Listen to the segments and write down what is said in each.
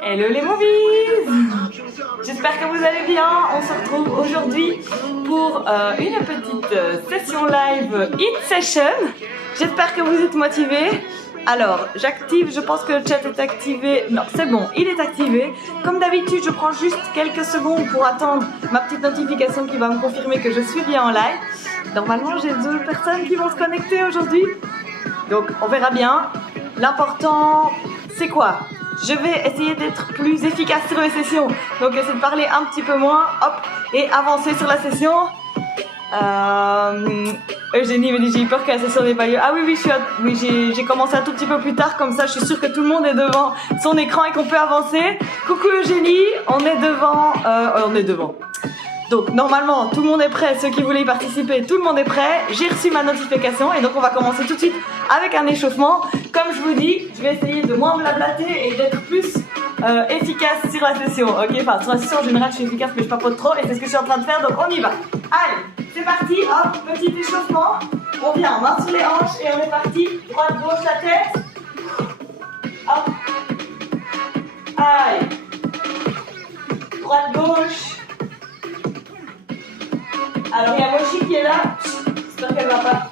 Hello les movies! J'espère que vous allez bien. On se retrouve aujourd'hui pour une petite session live Hit Session. J'espère que vous êtes motivés. Alors, j'active, je pense que le chat est activé. Non, c'est bon, il est activé. Comme d'habitude, je prends juste quelques secondes pour attendre ma petite notification qui va me confirmer que je suis bien en live. Normalement, j'ai 2 personnes qui vont se connecter aujourd'hui. Donc, on verra bien. L'important, c'est quoi? Je vais essayer d'être plus efficace sur les sessions. Donc, essayer de parler un petit peu moins. Hop, et avancer sur la session. Eugénie me dit j'ai eu peur que la session n'ait pas lieu. Ah oui, j'ai commencé un tout petit peu plus tard, comme ça je suis sûre que tout le monde est devant son écran et qu'on peut avancer. Coucou Eugénie, on est devant. Donc normalement tout le monde est prêt, ceux qui voulaient y participer, tout le monde est prêt. J'ai reçu ma notification et donc on va commencer tout de suite avec un échauffement. Comme je vous dis, je vais essayer de moins blablater et d'être plus efficace sur la session. Ok, enfin sur la session en général je suis efficace mais je papote trop et c'est ce que je suis en train de faire, donc on y va. Allez, c'est parti, hop, petit échauffement. On vient, main sur les hanches et on est parti. Droite, gauche, la tête. Hop. Allez. Droite, gauche. Alors il y a Mochi qui est là. J'espère qu'elle va pas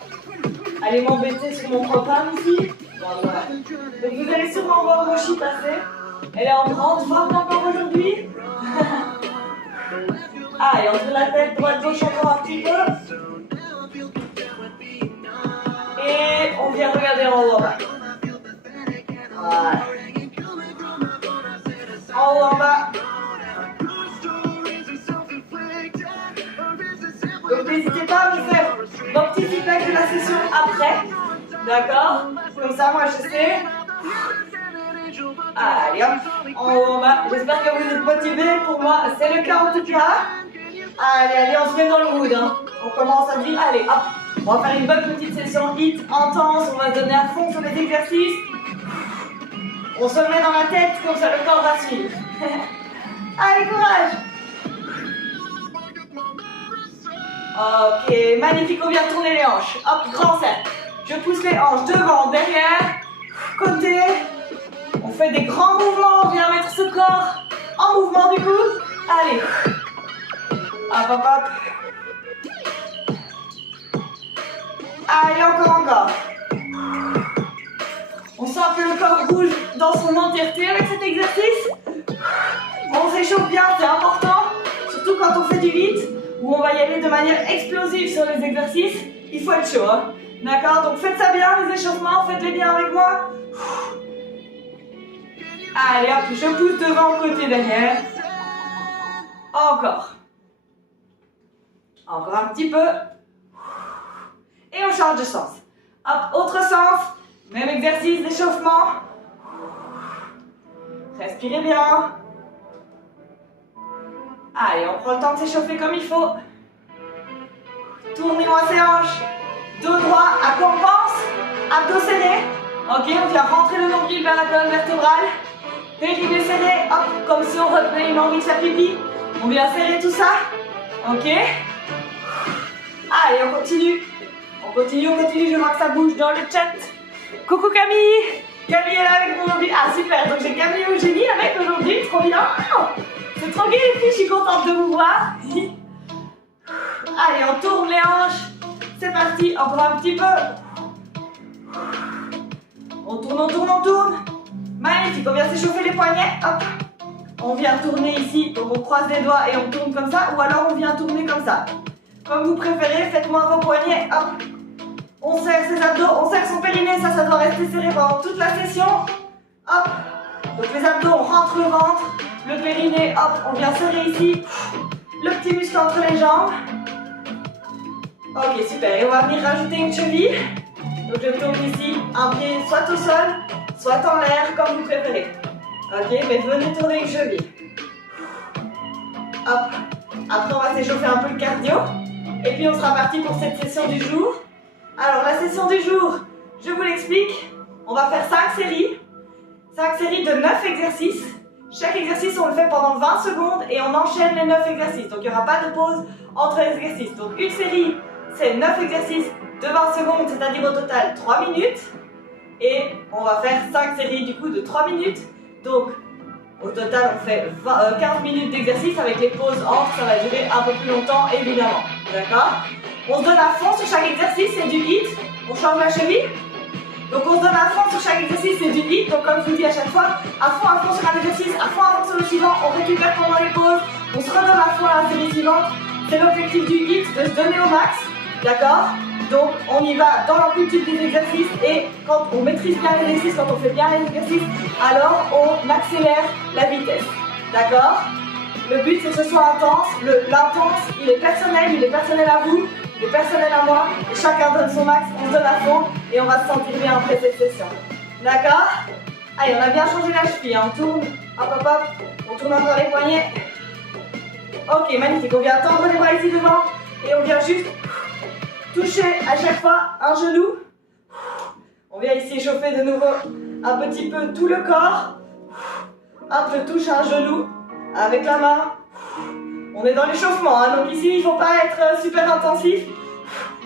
aller m'embêter sur mon programme ici. Bon, voilà. Donc vous allez sûrement voir Mochi passer. Elle est en grande forme encore aujourd'hui. Allez, entre la tête, droite, gauche encore un petit peu. Et on vient regarder en haut en bas. Voilà. En haut en bas. Donc n'hésitez pas à me faire mon petit feedback de la session après. D'accord? Comme ça, moi je sais. Allez hop, en haut en bas. J'espère que vous êtes motivés. Pour moi, c'est le cas en tout cas. Allez, on se met dans le mood. Hein. On commence à dire, allez hop, on va faire une bonne petite session hit intense. On va se donner à fond sur les exercices. On se met dans la tête, comme ça le corps va suivre. Allez, courage. Ok, magnifique, on vient tourner les hanches. Hop, grand cercle. Je pousse les hanches devant, derrière, côté. On fait des grands mouvements, on vient mettre ce corps en mouvement du coup. Allez. Hop, hop, hop. Allez, encore. On sent que le corps bouge dans son entièreté avec cet exercice. On s'échauffe bien, c'est important. Surtout quand on fait du HIIT, où on va y aller de manière explosive sur les exercices. Il faut être chaud, hein. D'accord? Donc faites ça bien, les échauffements, faites-les bien avec moi. Allez, hop, je pousse devant, côté, derrière. Encore un petit peu. Et on change de sens. Hop, autre sens. Même exercice d'échauffement. Respirez bien. Allez, on prend le temps de s'échauffer comme il faut. Tournez-moi ses hanches. Dos droit, à quoi on pense? Abdos serrés. Ok, on vient rentrer le nombril vers la colonne vertébrale. Périnée serré, hop, comme si on retenait une envie de faire pipi. On vient serrer tout ça. Ok. Allez, on continue. Je vois que ça bouge dans le chat. Coucou Camille. Camille est là avec moi aujourd'hui. Ah super, donc j'ai Camille et Eugénie avec aujourd'hui, trop bien. C'est trop gai les filles, je suis contente de vous voir. Allez, on tourne les hanches. C'est parti, encore un petit peu. On tourne. Magnifique, on vient s'échauffer les poignets. Hop. On vient tourner ici, donc on croise les doigts et on tourne comme ça. Ou alors on vient tourner comme ça. Comme vous préférez, faites-moi vos poignets. Hop. On serre ses abdos, on serre son périnée. Ça doit rester serré pendant toute la session. Hop. Donc les abdos, on rentre le ventre. Le périnée, hop, on vient serrer ici. Le petit muscle entre les jambes. Ok, super. Et on va venir rajouter une cheville. Donc je tourne ici, un pied soit au sol, soit en l'air, comme vous préférez. Ok, mais venez tourner une cheville. Hop. Après, on va s'échauffer un peu le cardio. Et puis, on sera parti pour cette session du jour. Alors, la session du jour, je vous l'explique. On va faire 5 séries. 5 séries de 9 exercices. Chaque exercice, on le fait pendant 20 secondes et on enchaîne les 9 exercices. Donc, il n'y aura pas de pause entre les exercices. Donc, une série, c'est 9 exercices de 20 secondes, c'est-à-dire au total 3 minutes. Et on va faire 5 séries du coup de 3 minutes. Donc, Au total, on fait 15 minutes d'exercice avec les pauses entre, ça va durer un peu plus longtemps, évidemment. D'accord? On se donne à fond sur chaque exercice, c'est du HIIT. On change la cheville. Donc on se donne à fond sur chaque exercice, c'est du HIIT. Donc comme je vous dis à chaque fois, à fond sur un exercice, à fond sur le suivant. On récupère pendant les pauses, on se redonne à fond à la série suivante. C'est l'objectif du HIIT, de se donner au max. D'accord? Donc on y va dans l'amplitude des exercices et quand on maîtrise bien les exercices, quand on fait bien les exercices, alors on accélère la vitesse. D'accord? Le but c'est que ce soit intense. L'intense, il est personnel à vous, il est personnel à moi. Et chacun donne son max, on se donne à fond et on va se sentir bien après cette session. D'accord? Allez, on a bien changé la cheville, hein. On tourne, hop, on tourne encore les poignets. Ok, magnifique, on vient tendre les bras ici devant et on vient juste toucher à chaque fois un genou. On vient ici échauffer de nouveau un petit peu tout le corps. Hop, je touche un genou avec la main. On est dans l'échauffement, hein, donc ici il ne faut pas être super intensif.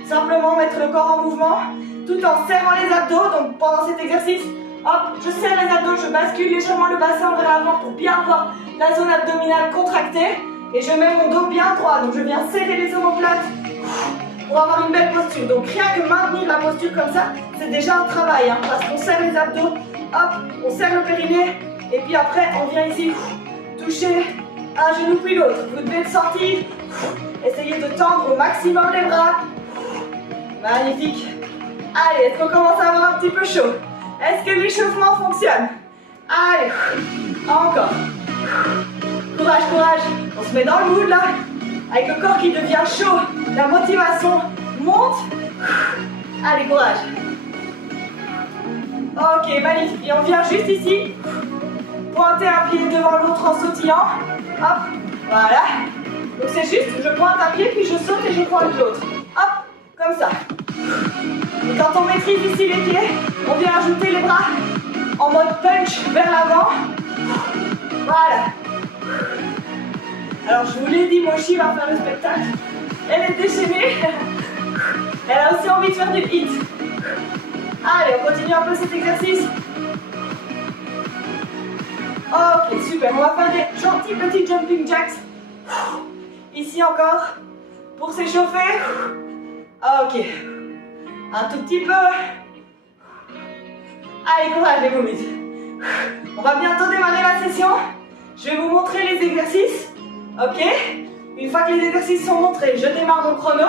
Simplement mettre le corps en mouvement tout en serrant les abdos. Donc pendant cet exercice, hop, je serre les abdos, je bascule légèrement le bassin vers l'avant pour bien avoir la zone abdominale contractée. Et je mets mon dos bien droit, donc je viens serrer les omoplates pour avoir une belle posture. Donc rien que maintenir la posture comme ça, c'est déjà un travail, hein, parce qu'on serre les abdos, hop, on serre le périnée, et puis après on vient ici toucher un genou puis l'autre. Vous devez le sentir, essayez de tendre au maximum les bras. Magnifique. Allez, est-ce qu'on commence à avoir un petit peu chaud? Est-ce que l'échauffement fonctionne? Allez, encore. Courage, courage. On se met dans le mood là, avec le corps qui devient chaud. La motivation monte. Allez, courage. Ok, magnifique. Et on vient juste ici, pointer un pied devant l'autre en sautillant. Hop, voilà. Donc c'est juste, je pointe un pied, puis je saute et je pointe l'autre. Hop, comme ça. Et quand on maîtrise ici les pieds, on vient ajouter les bras en mode punch vers l'avant. Voilà. Alors je vous l'ai dit, Mochi va faire le spectacle. Elle est déchaînée. Elle a aussi envie de faire du HIIT. Allez, on continue un peu cet exercice. Ok, super. On va faire des gentils petits jumping jacks. Ici encore, pour s'échauffer. Ok. Un tout petit peu. Allez, courage les gommises. On va bientôt démarrer la session. Je vais vous montrer les exercices. Ok? Une fois que les exercices sont montrés, je démarre mon chrono.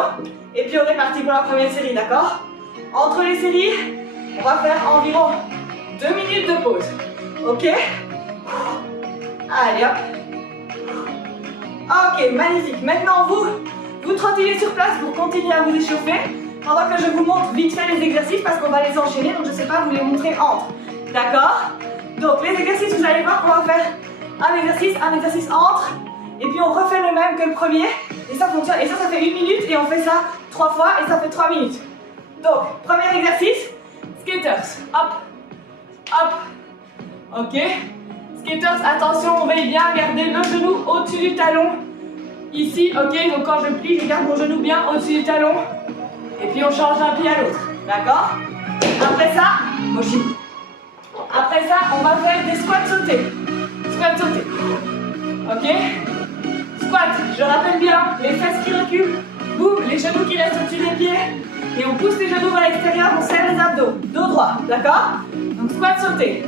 Et puis on est parti pour la première série, d'accord? Entre les séries, on va faire environ 2 minutes de pause. Ok? Allez hop. Ok, magnifique. Maintenant vous trottez sur place pour continuer à vous échauffer. Pendant que je vous montre vite fait les exercices parce qu'on va les enchaîner. Donc je ne sais pas vous les montrer entre. D'accord? Donc les exercices, vous allez voir qu'on va faire un exercice entre. Et puis on refait le même que le premier. Et ça fonctionne. Et ça fait 1 minute. Et on fait ça 3 fois. Et ça fait 3 minutes. Donc, premier exercice. Skaters. Hop. Hop. Ok. Skaters, attention, on veille bien garder le genou au-dessus du talon. Ici, ok. Donc quand je plie, je garde mon genou bien au-dessus du talon. Et puis on change d'un pied à l'autre. D'accord? Après ça, Mochi. Après ça, on va faire des squats sautés. Squats sautés. Ok? Squat, je rappelle bien, les fesses qui reculent, boum, les genoux qui restent au-dessus des pieds. Et on pousse les genoux vers l'extérieur, on serre les abdos. Dos droit, d'accord? Donc squat sauté.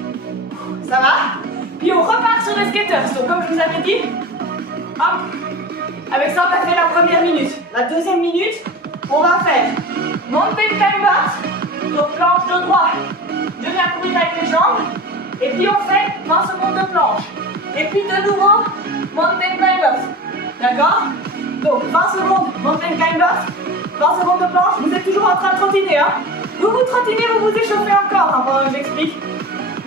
Ça va? Puis on repart sur les skaters. Donc comme je vous avais dit, hop. Avec ça, on a fait la première minute. La deuxième minute, on va faire mountain climbers. Donc planche dos droit. Je viens courir avec les jambes. Et puis on fait 20 secondes de planche. Et puis de nouveau, mountain climbers. D'accord? Donc 20 secondes mountain climbers. 20 secondes de planche. Vous êtes toujours en train de trottiner. Hein? Vous trottinez, vous vous échauffez encore hein, pendant que j'explique.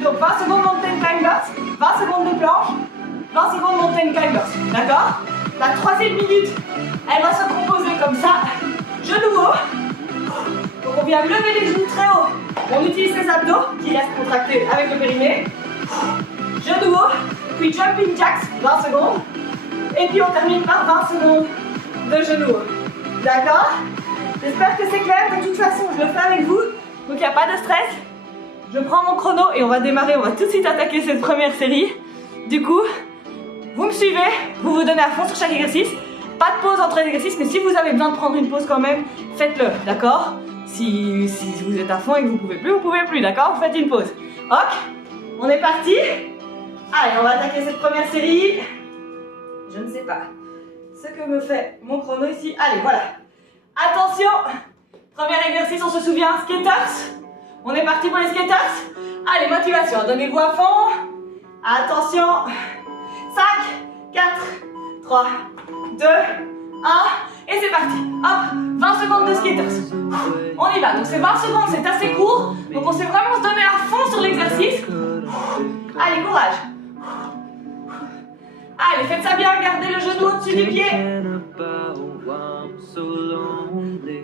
Donc 20 secondes mountain climbers. 20 secondes de planche. 20 secondes mountain climbers. D'accord? La troisième minute, elle va se composer comme ça. Genoux haut. Donc on vient lever les genoux très haut. On utilise les abdos qui restent contractés avec le périnée. Genoux haut. Puis jumping jacks, 20 secondes. Et puis on termine par 20 secondes de genoux haut. D'accord? J'espère que c'est clair. De toute façon, je le fais avec vous. Donc il n'y a pas de stress. Je prends mon chrono et on va démarrer. On va tout de suite attaquer cette première série. Du coup, vous me suivez, vous vous donnez à fond sur chaque exercice. Pas de pause entre les exercices, mais si vous avez besoin de prendre une pause quand même, faites-le, d'accord? Si vous êtes à fond et que vous pouvez plus, d'accord? Vous faites une pause. Ok, on est parti. Allez, on va attaquer cette première série. Je ne sais pas ce que me fait mon chrono ici. Allez, voilà. Attention, premier exercice, on se souvient, skaters. On est parti pour les skaters. Allez, motivation, donnez-vous à fond. Attention. 5, 4, 3, 2, 1. Et c'est parti. Hop, 20 secondes de skaters. On y va. Donc c'est 20 secondes, c'est assez court. Donc on sait vraiment se donner à fond sur l'exercice. Allez, courage. Allez, faites ça bien, gardez le genou au-dessus du pied.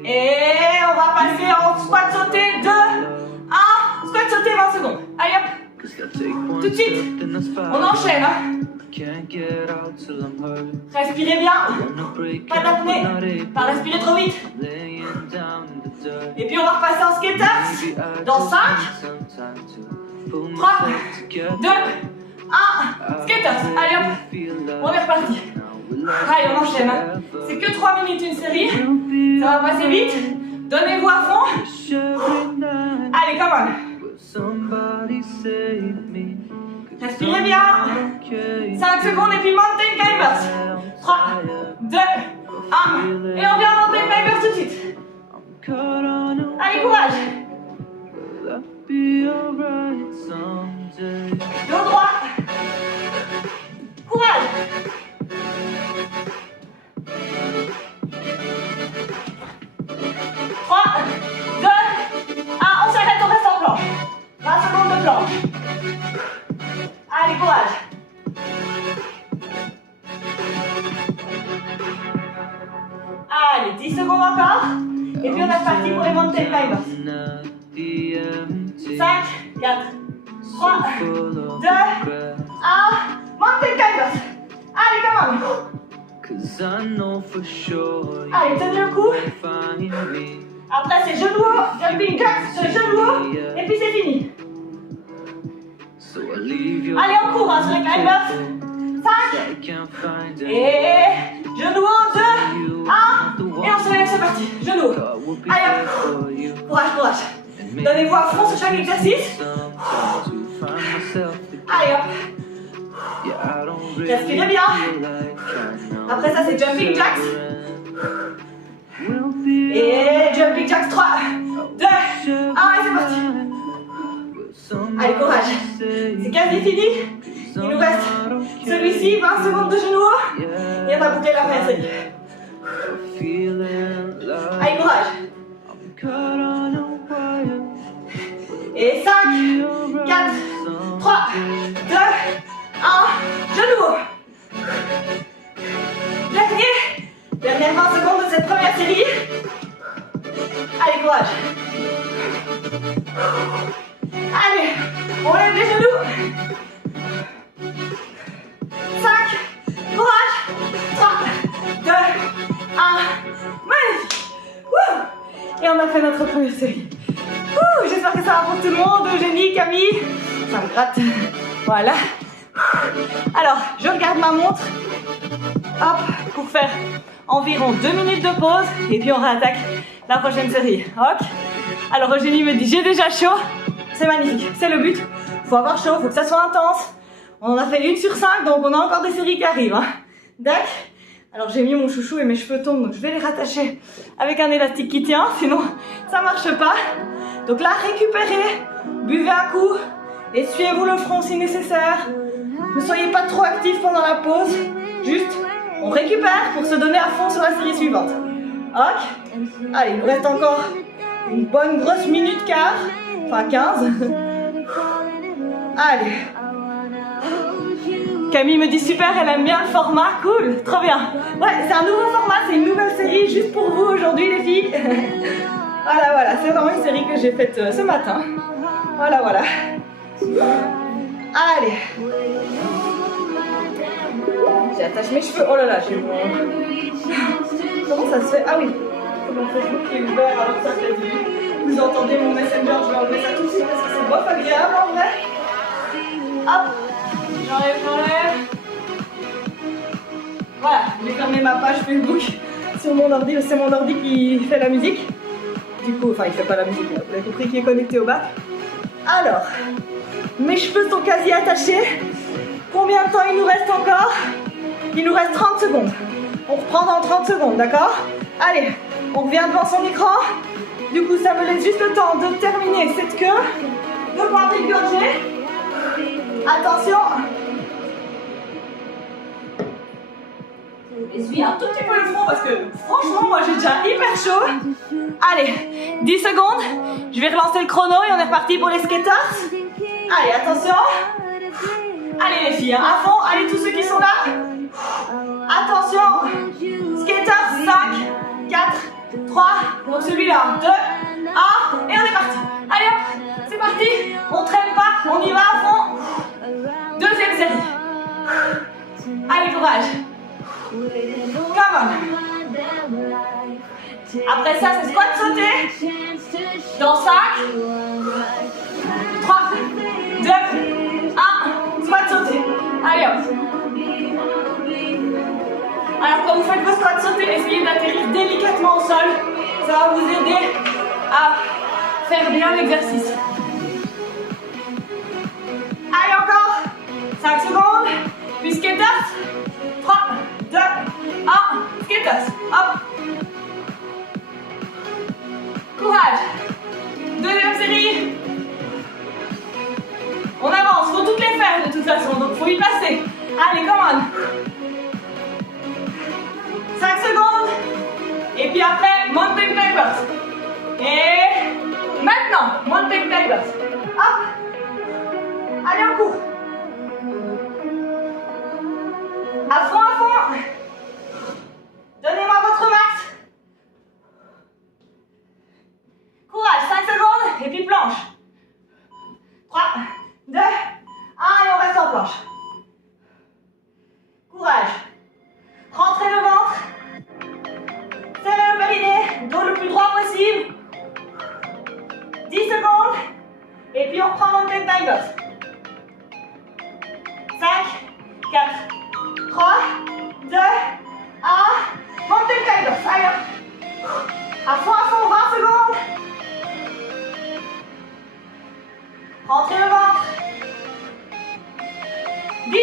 Et on va passer en squat sauté 2, 1. Squat sauté 20 secondes. Allez hop. Tout de suite. On enchaîne. Respirez bien. Pas d'apnée. Pas respirer trop vite. Et puis on va repasser en skaters. Dans 5, 3, 2, 1. Skaters. Allez hop. On est reparti. Allez, on enchaîne. C'est que 3 minutes une série. Ça va passer vite. Donnez-vous à fond. Allez, come on. Respirez bien. 5 secondes et puis mountain climbers. 3, 2, 1. Et on vient en mountain climbers tout de suite. Allez, courage. Dos droit. Courage. 3, 2, 1. On s'arrête, on reste en planche. 20 secondes de planche. Allez, courage. Allez, 10 secondes encore. Et puis on est reparti pour les mountain climbers. 5, 4, 3, 2, 1. Mountain climbers. Allez, come on. Allez, tenez le coup. Après, c'est genoux haut, jumping jacks sur les genoux hauts. Et puis c'est fini. Allez, on court sur les climbers. 5. Et genoux haut, 2, 1. Et on se lève, c'est parti. Genoux haut. Allez, hop. Courage, courage. Donnez-vous à fond sur chaque exercice. Allez, hop. Respirez bien. Après ça, c'est jumping jacks. Et jumping jacks 3, 2, 1. Et c'est parti. Allez, courage. C'est quasi fini. Il nous reste celui-ci, 20 secondes de genoux. Et on va boucler la première série. Allez, courage. Et 5, 4, 3, 2, 1. Genoux. Dernière 20 secondes de cette première série. Allez, courage. Allez, on lève les genoux. 5, courage. 3, 2, 1. Magnifique. Wouh. Et on a fait notre première série. J'espère que ça va pour tout le monde. Eugénie, Camille. Ça me gratte. Voilà. Alors, je regarde ma montre. Hop, pour faire environ 2 minutes de pause. Et puis on réattaque la prochaine série. Ok. Alors Eugénie me dit, j'ai déjà chaud. C'est magnifique, c'est le but. Faut avoir chaud, faut que ça soit intense. On en a fait 1 sur 5, donc on a encore des séries qui arrivent. Hein. Dac. Alors j'ai mis mon chouchou et mes cheveux tombent, donc je vais les rattacher avec un élastique qui tient, sinon ça marche pas. Donc là, récupérez, buvez un coup, essuyez-vous le front si nécessaire. Ne soyez pas trop actifs pendant la pause, juste on récupère pour se donner à fond sur la série suivante. Ok. Allez, il nous reste encore une bonne grosse minute quart, enfin 15. Allez. Camille me dit super, elle aime bien le format, cool, trop bien. Ouais, c'est un nouveau format, c'est une nouvelle série juste pour vous aujourd'hui les filles. Voilà, c'est vraiment une série que j'ai faite ce matin. Voilà. Allez. J'attache mes cheveux, oh là là, j'ai mon... Comment ça se fait? Ah oui, mon Facebook qui est ouvert alors ça fait du... Vous entendez mon Messenger, je vais enlever ça tout de suite parce que c'est bof agréable en vrai. Hop, j'enlève. J'ai fermé ma page Facebook sur mon ordi, c'est mon ordi qui fait la musique. Du coup, enfin il fait pas la musique, vous avez compris qu'il est connecté au bac. Alors, mes cheveux sont quasi attachés. Combien de temps il nous reste encore? Il nous reste 30 secondes. On reprend dans 30 secondes, d'accord? Allez, on revient devant son écran. Du coup, ça me laisse juste le temps de terminer cette queue, de boire des gorgées. Attention. Essuie un tout petit peu le front parce que franchement, moi j'ai déjà hyper chaud. Allez, 10 secondes. Je vais relancer le chrono et on est reparti pour les skaters. Allez, attention. Allez les filles, hein, à fond. Allez tous ceux qui sont là. Attention. Skaters, 5, 4, 3. Donc celui-là, 2, 1. Et on est parti. Allez hop, c'est parti. On traîne pas, on y va à fond. Deuxième série. Allez, courage. Come on. Après ça, c'est squat sauté. Dans 5, 3, 2, 1. Squat sauté. Allez hop. Alors quand vous faites vos squats sautés, essayez d'atterrir délicatement au sol. Ça va vous aider à faire bien l'exercice. Allez encore. 5 secondes. Puis skaters. 3, 2, 1. Skaters. Hop. Courage. Deuxième série. On avance. Faut toutes les faire de toute façon. Donc faut y passer. Allez, come on. 5 secondes. Et puis après, mountain climbers. Et maintenant, mountain climbers. Hop. Allez, on court. À fond, à fond. Donnez-moi votre max. Courage, 5 secondes. Et puis planche. 3, 2, 1. Et on reste en planche. Courage. Rentrez le ventre. Serrez le périnée. Dos le plus droit possible. 10 secondes. Et puis on reprend mountain climbers. 5, 4, 3, 2, 1. Mountain climbers. Allez hop. À fond, 20 secondes. Rentrez le ventre. 10.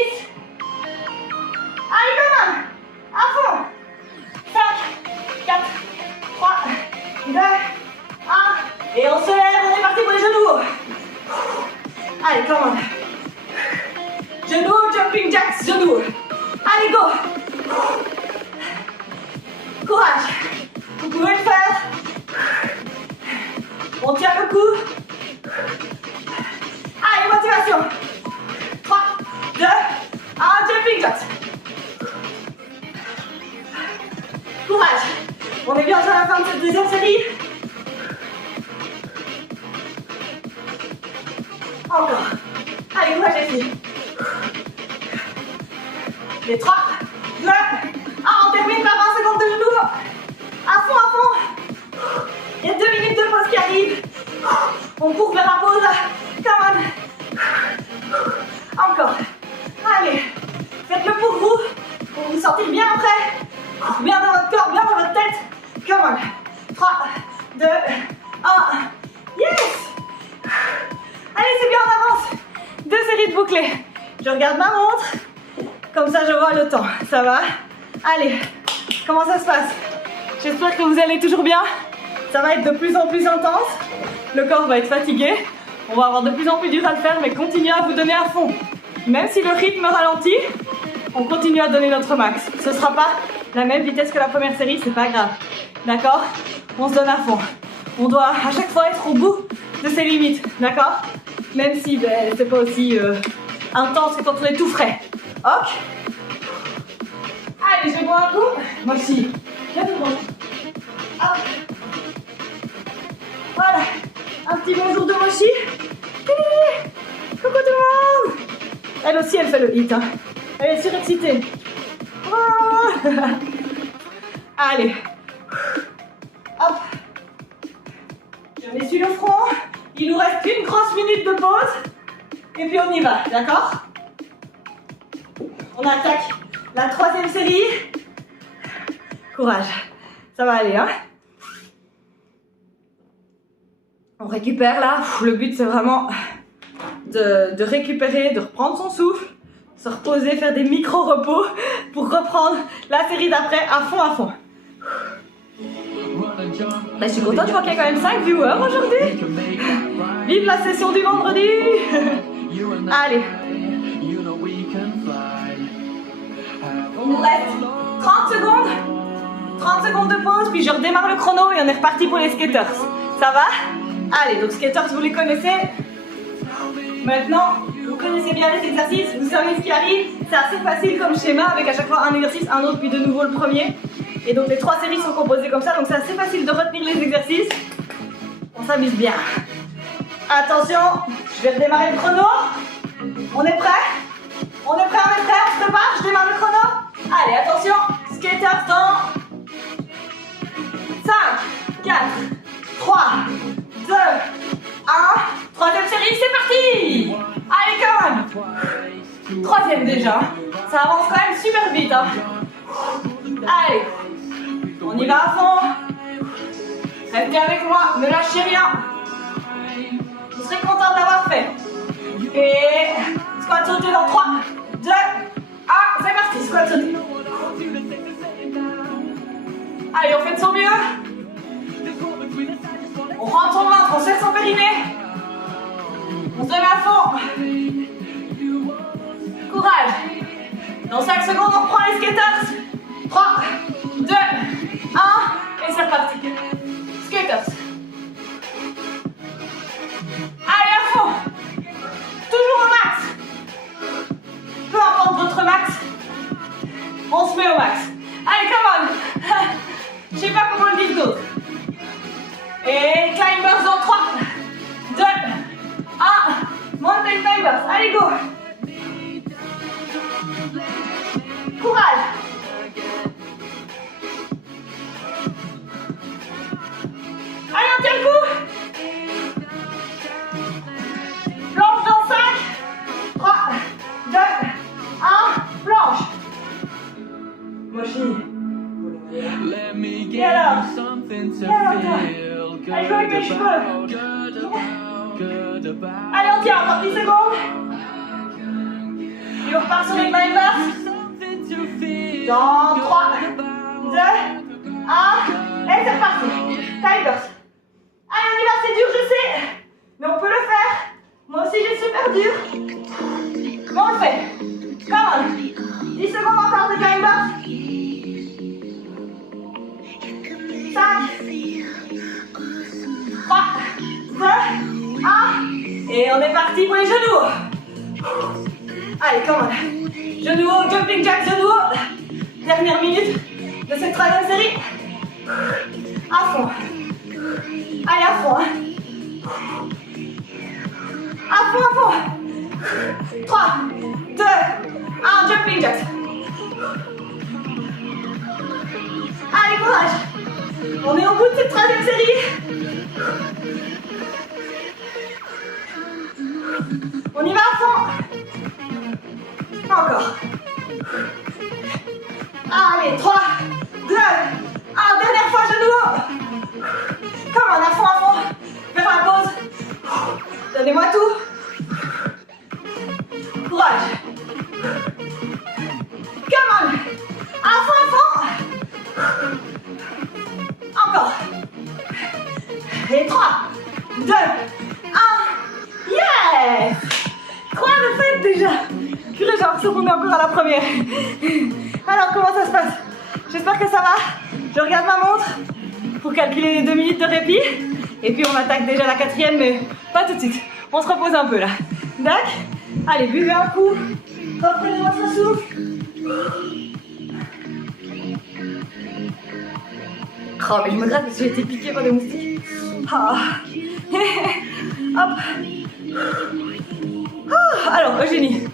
Allez, come on. À fond. 5, 4, 3, 2, 1. Et on se lève, on est parti pour les genoux. Allez, come on. Genoux, jumping jacks, genoux. Allez, go. Courage. Vous pouvez le faire. On tient le coup. Allez, motivation. 3, 2, 1, jumping jacks. Courage. On est bien sur la fin de cette deuxième série. Encore. Allez, courage les filles. Les 3, 2, 1. On termine par 20 secondes de genoux. À fond, à fond. Il y a 2 minutes de pause qui arrivent. On court vers la pause. Come on. Encore. Allez. Faites-le pour vous sentir bien après. Bien dans votre corps, bien dans votre tête. Come on. 3, 2, 1. Yes. Allez, c'est bien, on avance. 2 séries de bouclés. Je regarde ma montre. Comme ça, je vois le temps. Ça va? Allez, comment ça se passe? J'espère que vous allez toujours bien. Ça va être de plus en plus intense. Le corps va être fatigué. On va avoir de plus en plus dur à le faire, mais continuez à vous donner à fond. Même si le rythme ralentit, on continue à donner notre max. Ce ne sera pas la même vitesse que la première série, c'est pas grave. D'accord? On se donne à fond. On doit à chaque fois être au bout de ses limites. D'accord? Même si c'est pas aussi intense que quand on est tout frais. Ok? Allez, je bois un coup. Moi aussi. Viens tout le monde. Hop. Voilà. Un petit bonjour de Mochi. Coucou tout le monde. Elle aussi, elle fait le hit. Hein. Elle est surexcitée. Oh. Allez. Hop. Je m'essuie le front. Il nous reste une grosse minute de pause. Et puis on y va, d'accord? On attaque la 3e série. Courage. Ça va aller, hein? On récupère là. Le but, c'est vraiment de récupérer, de reprendre son souffle, se reposer, faire des micro-repos pour reprendre la série d'après à fond, à fond. Bah, je suis contente, je vois qu'il y a quand même 5 viewers aujourd'hui. Vive la session du vendredi. Allez. Il nous reste 30 secondes. 30 secondes de pause, puis je redémarre le chrono et on est reparti pour les skaters. Ça va? Allez, donc skaters, vous les connaissez. Maintenant, vous connaissez bien les exercices, vous savez ce qui arrive. C'est assez facile comme schéma, avec à chaque fois un exercice, un autre, puis de nouveau le premier. Et donc les 3 séries sont composées comme ça, donc c'est assez facile de retenir les exercices. On s'amuse bien. Attention, je vais redémarrer le chrono. On est prêt? On est prêt, on est prêt, on se prépare, je démarre le chrono. Allez, attention, skaters dans 5, 4, 3, 2, 1. Troisième série, c'est parti. Allez, come on. Troisième déjà. Ça avance quand même super vite. Hein. Allez, on y va à fond. Restez avec moi, ne lâchez rien. Vous serez content de l'avoir fait. Et squat sauté dans 3, 2, 1. C'est parti, squat sauté. Allez, on fait de son mieux. On rentre son ventre, on serre son périnée. On se met à fond. Courage. Dans 5 secondes, on reprend les skaters. 3, 2, 1. Et c'est reparti. Skaters. Allez, à fond. Toujours au max. Peu importe votre max. On se met au max. Allez, come on. Je sais pas comment le dire d'autre. Et climbers dans 3, 2, 1. Mountain climbers. Allez, go. Courage. Allez, on tient le coup. Planche dans 5, 3, 2, 1. Planche. Mochi. Et alors? Allez, je avec mes cheveux. Allez, on tient encore 10 secondes. Et on repart sur les climbers. Dans 3, 2, 1. Et c'est reparti. Climbers. Allez, on y va, c'est dur, je sais. Mais on peut le faire. Moi aussi, j'ai super dur. Mais on le fait. Come on. 10 secondes encore de climbers. 5, 3, 2, 1. Et on est parti pour les genoux. Allez, come on. Genoux haut, jumping jack, genoux haut. Dernière minute de cette 3e série. À fond. Allez, à fond. À fond, à fond. 3, 2, 1, jumping jack. Allez, courage. On est au bout de cette 3e série. On y va à fond. Encore. Allez, 3, 2, 1. Dernière fois, genoux haut. Comme on à fond. Vers la pause. Donnez-moi tout. Courage. Come on. À fond. Encore. Et 3, 2, 1. Yes! 3 de fête déjà. Purée, j'ai l'impression qu'on est encore à la première. Alors, comment ça se passe? J'espère que ça va. Je regarde ma montre pour calculer les 2 minutes de répit. Et puis on attaque déjà la 4e, mais pas tout de suite. On se repose un peu là. Dac. Allez, buvez un coup. Reprenez votre souffle. Oh, mais je me gratte parce que j'ai été piquée par des moustiques. Ah. Hop. Alors, Eugénie,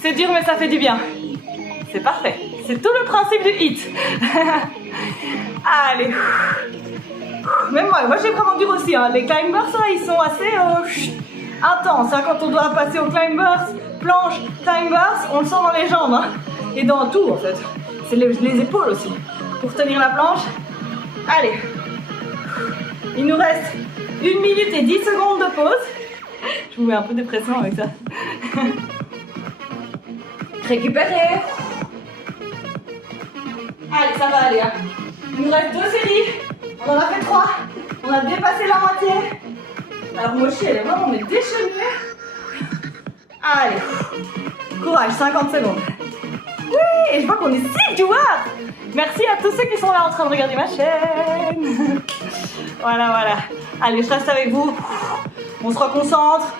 c'est dur mais ça fait du bien. C'est parfait. C'est tout le principe du HIIT. Allez. Même moi j'ai vraiment dur aussi. Hein. Les climbers, ça, ils sont assez intenses. Hein. Quand on doit passer aux climbers, planches, climbers, on le sent dans les jambes. Hein. Et dans tout en fait. C'est les épaules aussi. pour tenir la planche. Allez. Il nous reste 1 minute et 10 secondes de pause. Je vous mets un peu de pression avec ça. Récupérez. Allez, ça va aller. Hein. Il nous reste 2 séries. On en a fait 3. On a dépassé la moitié. Alors Mochi, elle est vraiment déchaînée. Allez. Courage, 50 secondes. Oui, et je vois qu'on est 6 joueurs. Merci à tous ceux qui sont là en train de regarder ma chaîne. Voilà, voilà. Allez, je reste avec vous. On se reconcentre.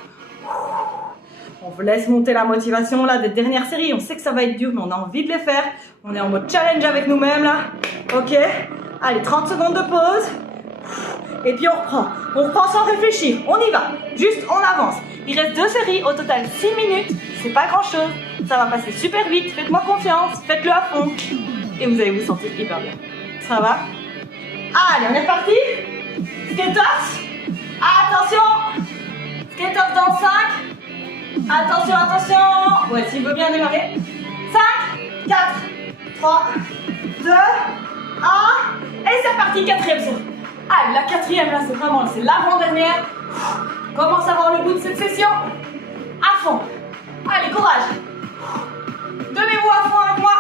On vous laisse monter la motivation là des dernières séries. On sait que ça va être dur, mais on a envie de les faire. On est en mode challenge avec nous-mêmes là. Ok. Allez, 30 secondes de pause. Et puis on reprend. On reprend sans réfléchir. On y va. Juste, on avance. Il reste 2 séries. Au total, 6 minutes. C'est pas grand-chose. Ça va passer super vite. Faites-moi confiance. Faites-le à fond. Et vous allez vous sentir hyper bien. Ça va? Allez, on est reparti. Skate-off. Attention. Skate-off dans 5. Attention, attention. Ouais, s'il veut bien démarrer. 5, 4, 3, 2, 1. Et c'est reparti, 4e série. Allez, la 4e, là, c'est vraiment, c'est l'avant-dernière. Commence à voir le bout de cette session. À fond. Allez, courage. Donnez-vous à fond avec moi.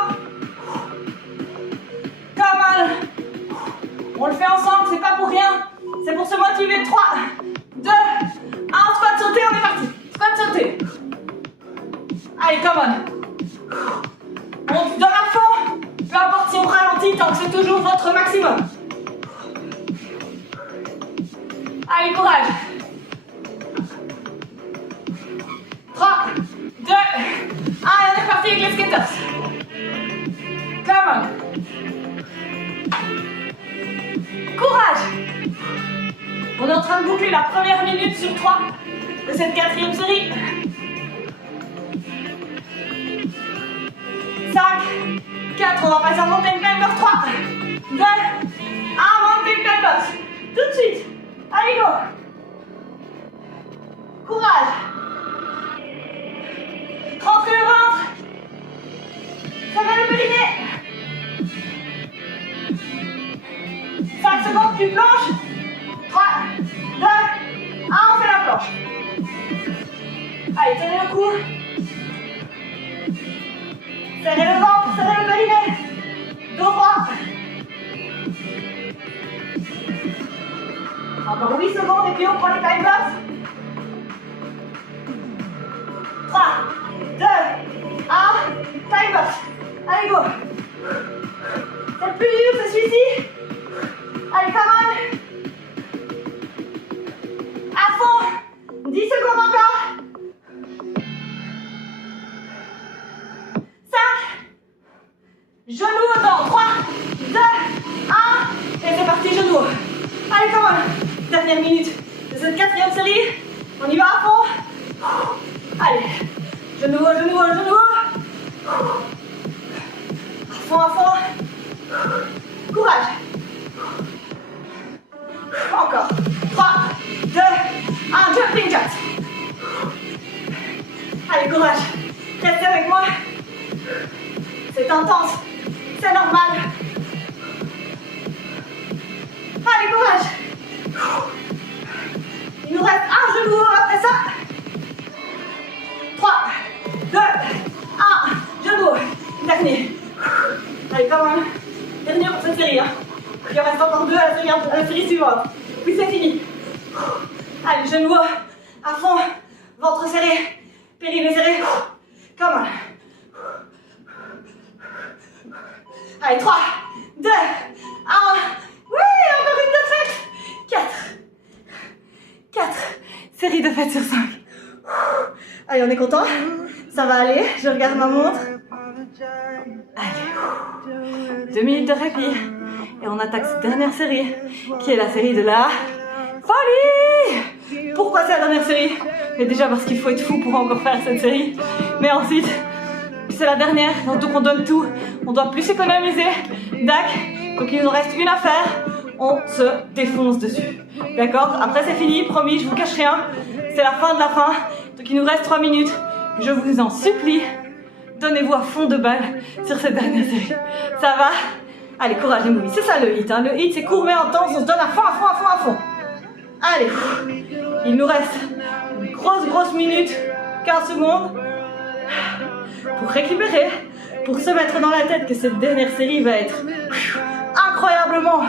Come on. On le fait ensemble, c'est pas pour rien. C'est pour se motiver. 3, 2, 1. Squat sauté, on est parti. Squat sauté. Allez, come on. On se donne à fond. Peu importe si on ralentit, tant que c'est toujours votre maximum. Allez, courage. 3, 2, 1. On est parti avec les skaters. Come on. Courage. On est en train de boucler la première minute sur 3 de cette 4e série. 5, 4, on va passer en mountain climber. 3, 2, 1, mountain climbers. Tout de suite. Allez, go. Courage. Rentrez le ventre. Ça va le périnée. 5 secondes, puis planche. 3, 2, 1, on fait la planche. Allez, tenez le cou. Serrez le ventre, serrez le périnée. Dos droit. Encore 8 secondes et puis on prend les time box. 3, 2, 1, time box. Allez, go. C'est le plus dur, c'est celui-ci. Allez, come on. À fond. 10 secondes encore. 5. Genoux autant. 3, 2, 1. Et c'est parti, genoux. Allez, come on. Dernière minute de cette 4e série. On y va à fond. Allez. Genoux, genoux, genoux. À fond, à fond. Courage. Encore. 3, 2, 1. Jumping jacks. Allez, courage. Restez avec moi. C'est intense. C'est normal. Allez, courage. Il nous reste un genou après ça. 3, 2, 1. Genou. Dernier. Allez, pas mal. Dernier pour cette série. Hein. Il en reste encore 2 à la série suivante. Puis c'est fini. Allez, genoux à fond. Ventre serré. Périnée serré. Come on. Allez, 3, 2, 1. Oui, encore une de fête. 4 séries de fête sur 5. Allez, on est content? Ça va aller? Je regarde ma montre. Allez. 2 minutes de répit. Et on attaque cette dernière série, qui est la série de la folie. Pourquoi c'est la dernière série? Mais déjà parce qu'il faut être fou pour encore faire cette série. Mais ensuite, c'est la dernière, donc on donne tout. On doit plus économiser. Dac. Donc il nous reste une à faire. On se défonce dessus. D'accord? Après c'est fini, promis, je vous cache rien. C'est la fin de la fin. Donc il nous reste 3 minutes. Je vous en supplie, donnez-vous à fond de balle sur cette dernière série. Ça va? Allez, courage les movies, c'est ça le hit. Hein. Le hit, c'est court mais intense, on se donne à fond, à fond, à fond, à fond. Allez, il nous reste une grosse minute, 15 secondes, pour récupérer, pour se mettre dans la tête que cette dernière série va être incroyablement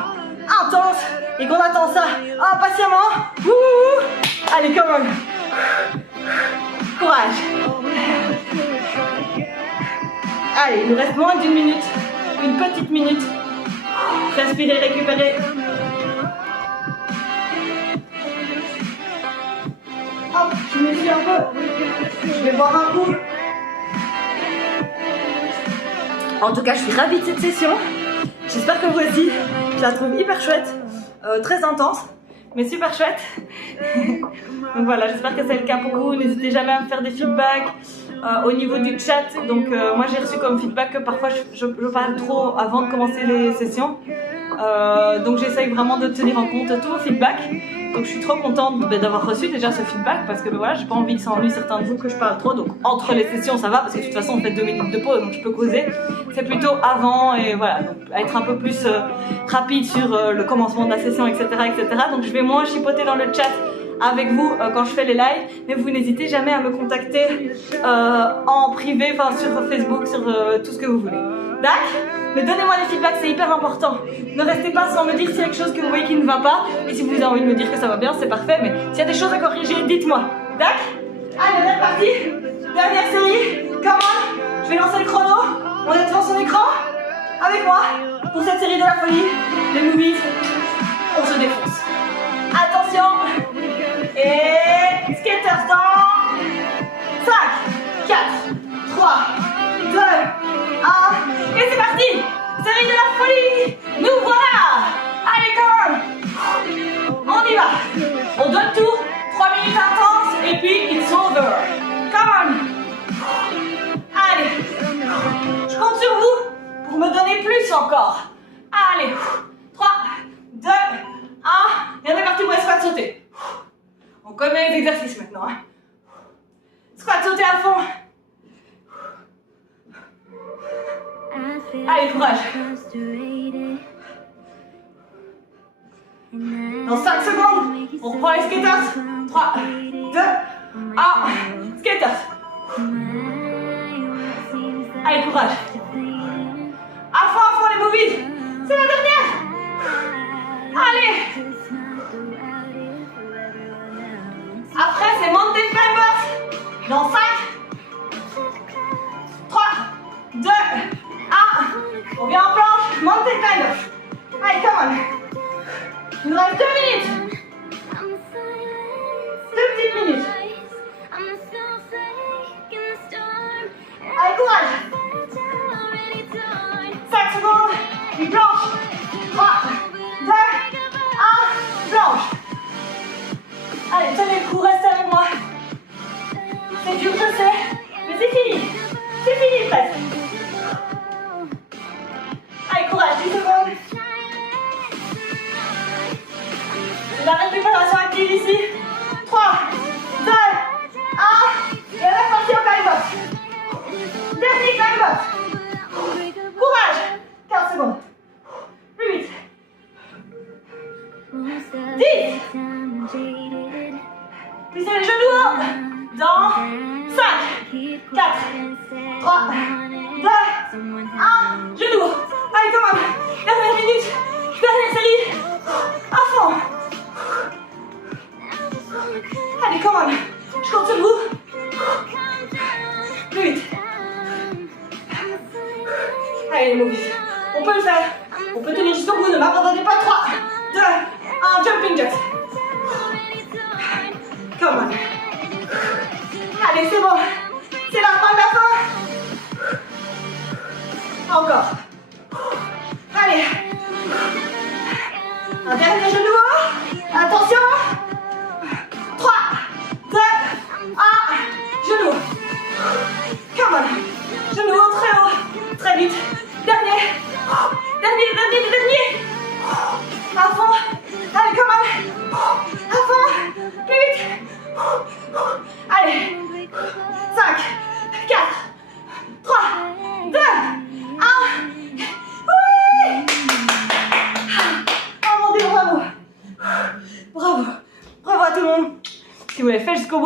intense et qu'on attend ça impatiemment. Allez, come on. Courage. Allez, il nous reste moins d'une minute, une petite minute. Respirez, récupérez. Hop, je me suis un peu. Je vais boire un coup. En tout cas, je suis ravie de cette session. J'espère que vous aussi. Je la trouve hyper chouette, très intense, mais super chouette. Donc voilà, j'espère que c'est le cas pour vous. N'hésitez jamais à me faire des feedbacks au niveau du chat. Donc moi j'ai reçu comme feedback que parfois je parle trop avant de commencer les sessions. Donc j'essaye vraiment de tenir en compte tous vos feedbacks. Donc je suis trop contente d'avoir reçu déjà ce feedback parce que voilà, j'ai pas envie que ça ennuie certains de vous que je parle trop. Donc entre les sessions ça va parce que de toute façon on fait 2 minutes de pause donc je peux causer. C'est plutôt avant et voilà, donc être un peu plus rapide sur le commencement de la session, etc., etc. Donc je vais moins chipoter dans le chat avec vous quand je fais les lives, mais vous n'hésitez jamais à me contacter en privé, enfin sur Facebook, sur tout ce que vous voulez. D'accord? Mais donnez-moi les feedbacks, c'est hyper important. Ne restez pas sans me dire s'il y a quelque chose que vous voyez qui ne va pas. Et si vous avez envie de me dire que ça va bien, c'est parfait. Mais s'il y a des choses à corriger, dites-moi. D'accord? Allez, on est parti. Dernière série. Come on. Je vais lancer le chrono. On est devant son écran. Avec moi. Pour cette série de la folie. Les movies. On se défonce. Attention. Et skaters dans 5, 4, 3, 2, 1. Et c'est parti. Série de la folie. Nous voilà. Allez, come on. On y va. On donne tout. 3 minutes intenses et puis it's over. Come on. Allez. Je compte sur vous pour me donner plus encore. Allez. 3, 2, 1. Et on est parti pour les squats sautés. On connaît les exercices maintenant. Hein. Squat sauté à fond. Allez, courage. Dans 5 secondes, on reprend les skaters. 3, 2, 1. Skaters. Allez, courage. À fond les movies. C'est la dernière. Allez. Après, c'est mountain climbers. Dans 5, 3, 2, 1. On vient en planche. Mountain climbers. Allez, come on. Il nous reste 2 minutes. 2 petites minutes. Allez, courage. 5 secondes. Une planche. 3, 2, 1. Planche. Allez, tenez le coup, restez avec moi. C'est dur, je sais, mais c'est fini. C'est fini presque. Allez, courage, 10 secondes. La récupération active ici. 3, 2, 1. Et on est parti au climb box. Dernier climb box. Courage. 15 secondes. Plus vite. 10. Plissez les genoux haut. Dans 5, 4, 3, 2, 1. Genoux. Allez, come on. Dernière minute. Dernière série. À fond. Allez, come on. Je compte sur vous. Plus vite. Allez, les movies. On peut le faire. On peut tenir jusqu'au bout. Ne m'abandonnez pas. 3, 2, 1. Jumping jacks. Come on. Allez, c'est bon. C'est la fin de la fin. Encore. Allez. Un dernier genou haut. Attention. 3, 2, 1. Genou. Come on. Genou haut, très haut. Très vite. Dernier. Dernier. À fond. Allez, come on. À fond. Plus vite. Allez. 5, 4, 3, 2, 1. Oui.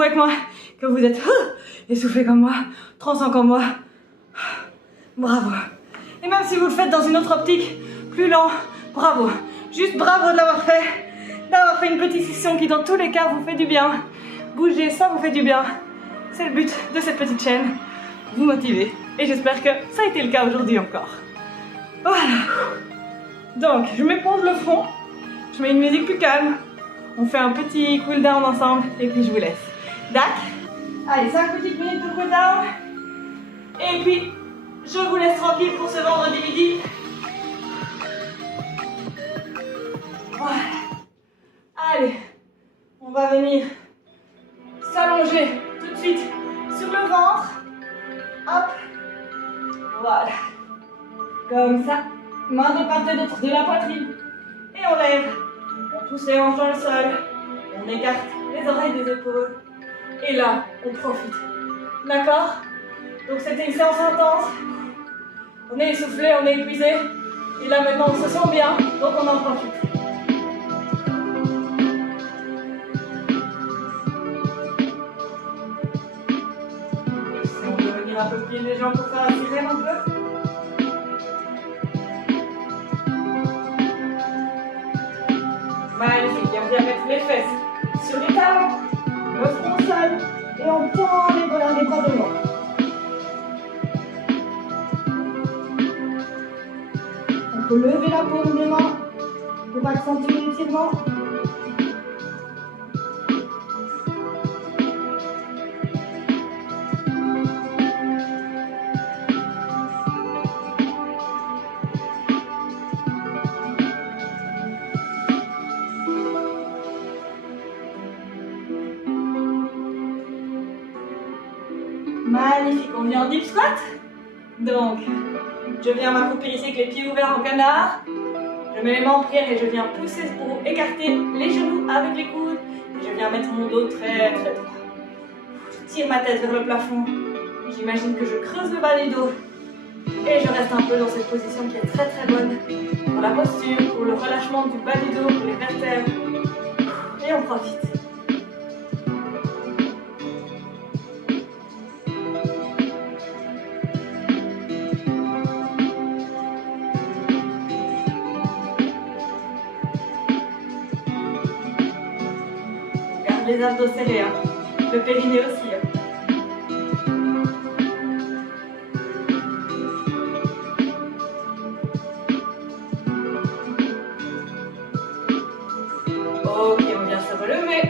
avec moi que vous êtes essoufflé comme moi, transant comme moi. Bravo. Et même si vous le faites dans une autre optique, plus lent, bravo. Juste bravo de l'avoir fait une petite session qui dans tous les cas vous fait du bien. Bouger, ça vous fait du bien. C'est le but de cette petite chaîne, vous motiver. Et j'espère que ça a été le cas aujourd'hui encore. Voilà. Donc, je m'éponge le front, je mets une musique plus calme, on fait un petit cool down ensemble et puis je vous laisse. Dac. Allez, 5 petites minutes de cool down. Et puis, je vous laisse tranquille pour ce vendredi midi. Voilà. Allez, on va venir s'allonger tout de suite sur le ventre. Hop. Voilà. Comme ça. Main de part et d'autre de la poitrine. Et on lève. On pousse les hanches dans le sol. On écarte les oreilles des épaules. Et là, on profite. D'accord? Donc c'était une séance intense. On est essoufflé, on est épuisé. Et là maintenant on se sent bien. Donc on en profite. Si on peut venir un peu plier les jambes pour faire la sirène un peu. Magnifique, et on vient mettre les fesses sur les talons, le front au sol, et on tend les bras devant. On peut lever la paume des mains pour accentuer l'étirement. Magnifique, on vient en deep squat. Donc, je viens m'accroupir ici avec les pieds ouverts en canard. Je mets les mains en prière et je viens pousser pour écarter les genoux avec les coudes. Et je viens mettre mon dos très très droit. Je tire ma tête vers le plafond. J'imagine que je creuse le bas du dos. Et je reste un peu dans cette position qui est très très bonne pour la posture, pour le relâchement du bas du dos, pour les vertèbres. Et on profite. Les abdos serrés, hein. Le périnée aussi. Hein. Ok, on vient se relever.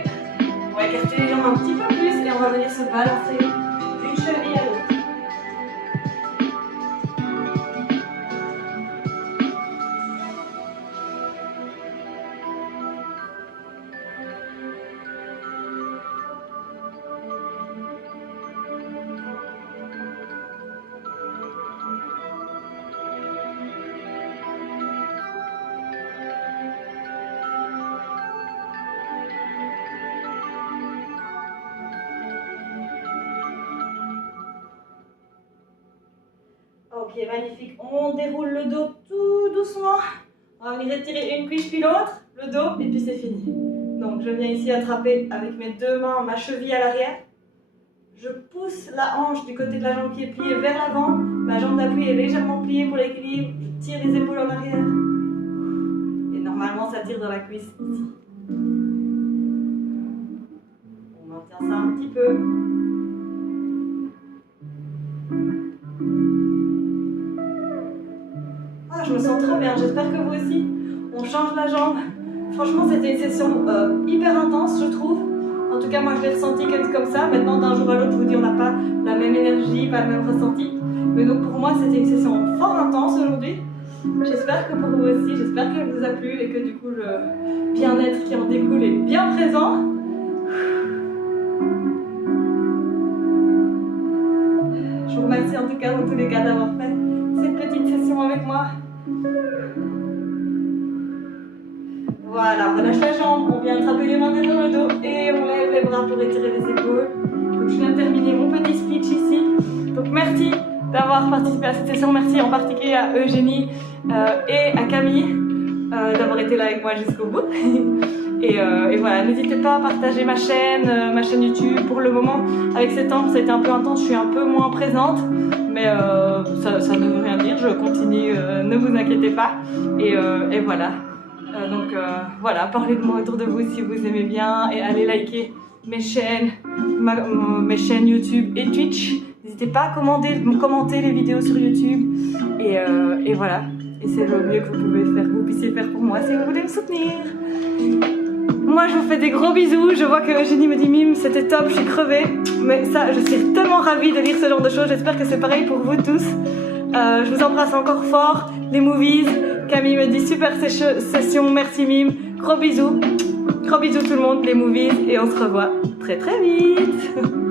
On va écarter les jambes un petit peu plus et on va venir se balancer d'une cheville à l'autre. Ok, magnifique. On déroule le dos tout doucement. On va venir étirer une cuisse puis l'autre, le dos, et puis c'est fini. Donc je viens ici attraper avec mes deux mains ma cheville à l'arrière. Je pousse la hanche du côté de la jambe qui est pliée vers l'avant. Ma jambe d'appui est légèrement pliée pour l'équilibre. Je tire les épaules en arrière. Et normalement ça tire dans la cuisse ici. On maintient ça un petit peu. Je me sens très bien, j'espère que vous aussi. On change la jambe. Franchement, c'était une session hyper intense, je trouve. En tout cas, moi, je l'ai ressenti comme ça. Maintenant, d'un jour à l'autre, je vous dis, on n'a pas la même énergie, pas le même ressenti. Mais donc, pour moi, c'était une session fort intense aujourd'hui. J'espère que pour vous aussi, j'espère qu'elle vous a plu et que du coup, le bien-être qui en découle est bien présent. Je vous remercie en tout cas, dans tous les cas, d'avoir fait cette petite session avec moi. Voilà, on relâche la jambe, on vient attraper les mains derrière le dos et on lève les bras pour étirer les épaules. Donc je viens de terminer mon petit speech ici. Donc merci d'avoir participé à cette session, merci en particulier à Eugénie et à Camille d'avoir été là avec moi jusqu'au bout. Et voilà, n'hésitez pas à partager ma chaîne YouTube. Pour le moment, avec septembre, ça a été un peu intense, je suis un peu moins présente. Mais ça ne veut rien dire, je continue, ne vous inquiétez pas. Et voilà. Donc voilà, parlez de moi autour de vous si vous aimez bien. Et allez liker mes chaînes YouTube et Twitch. N'hésitez pas à commenter les vidéos sur YouTube. Et voilà. Et c'est le mieux que vous puissiez faire pour moi si vous voulez me soutenir. Moi je vous fais des gros bisous, je vois que Eugénie me dit Mime c'était top, je suis crevée. Mais ça, je suis tellement ravie de lire ce genre de choses, j'espère que c'est pareil pour vous tous. Je vous embrasse encore fort, les movies. Camille me dit super session, merci Mime. Gros bisous tout le monde, les movies. Et on se revoit très très vite.